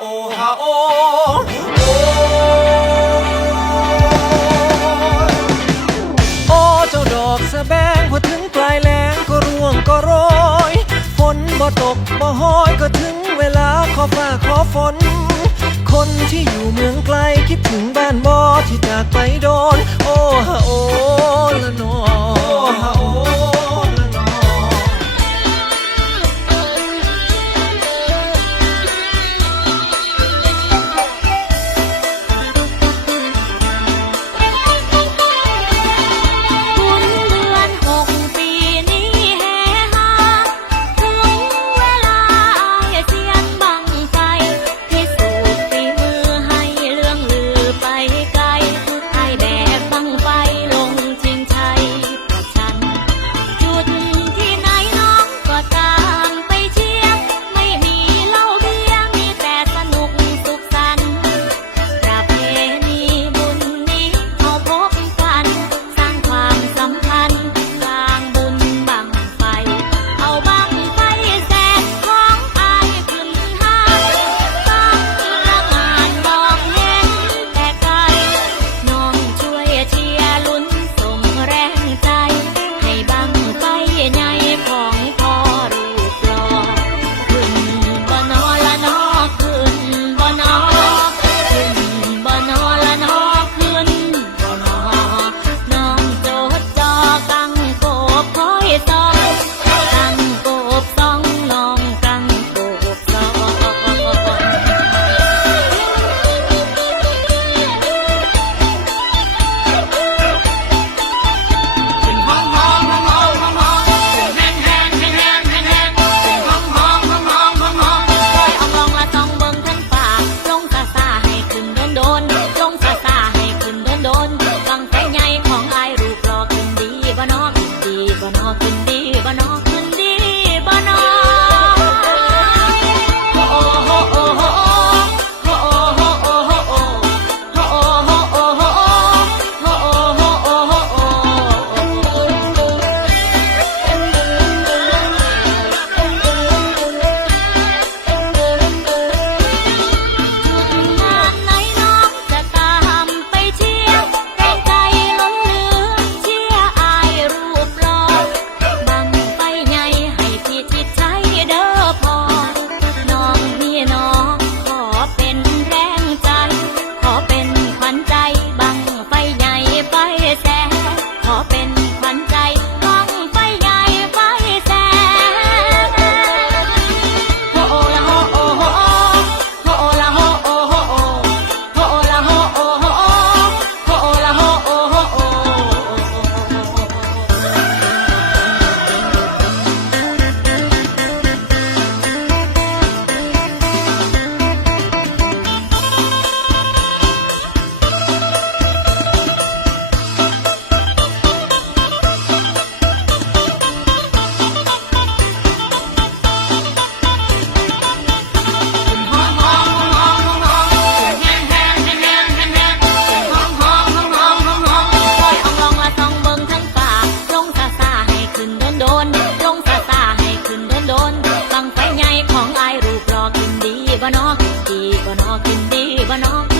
โอฮาโอโอโอเจ้าดอกสะแบงพอถึงปลายแลงก็รวงก็โรยฝนบ่ตกบ่ห้อยก็ถึงเวลาขอฝ้าขอฝน คนที่อยู่เมืองไกลคิดถึงบ้านบ่ที่จากไปโดน โอ้ฮาโอ้ละนอโอ้ฮาโอ บ่นอขึ้นดีบ่นอก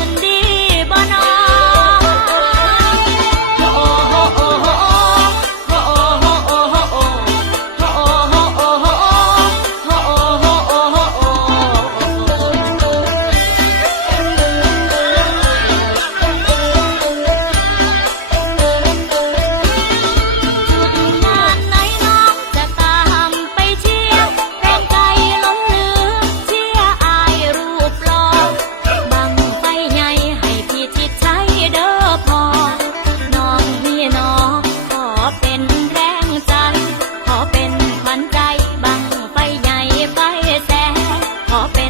ขอเป็น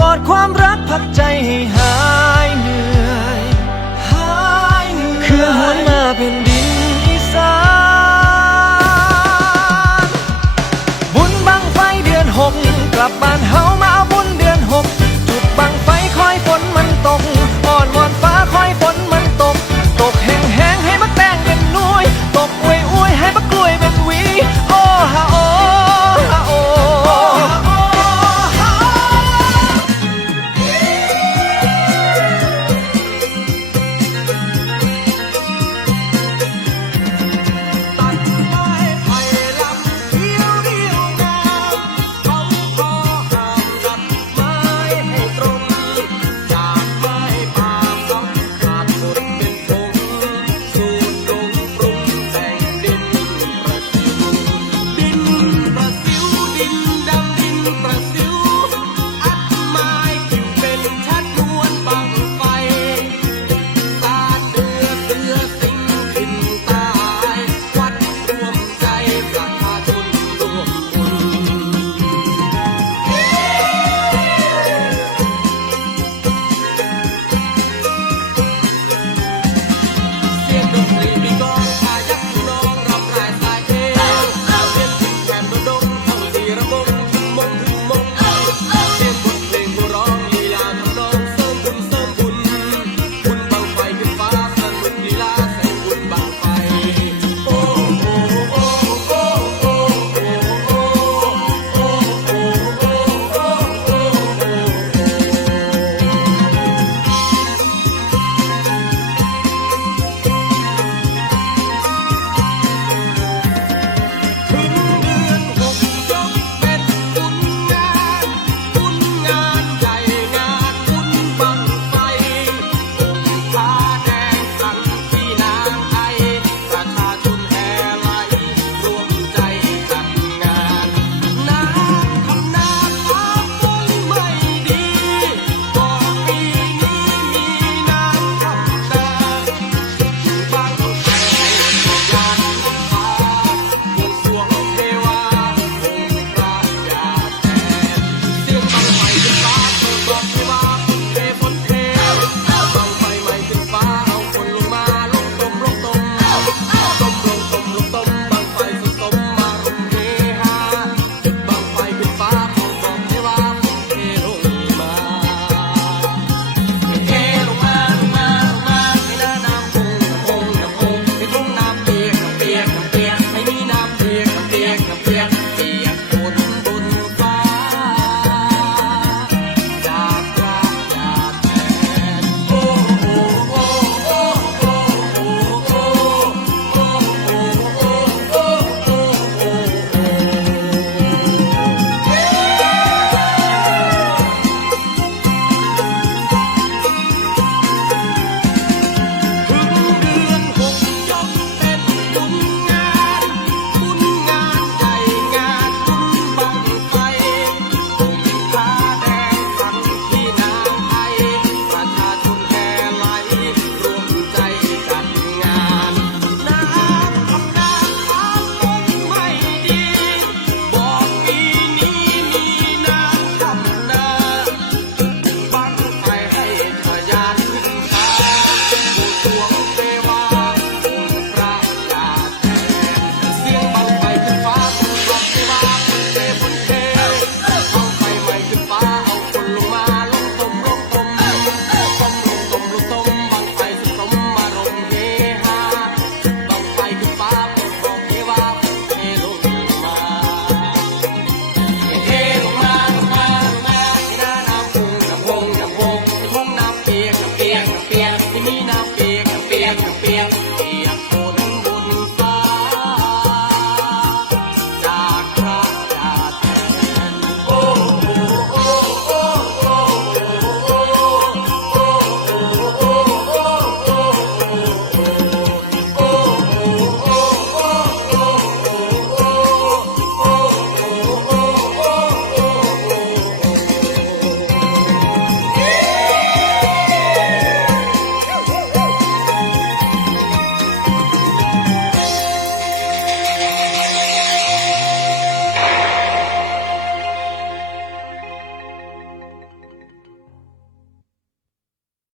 กอดความรักพักใจให้หายเหนื่อยหายเหนื่อยคือหันมาเป็นดินอีสานบุญบังไฟเดือนหกกลับบ้านเฮา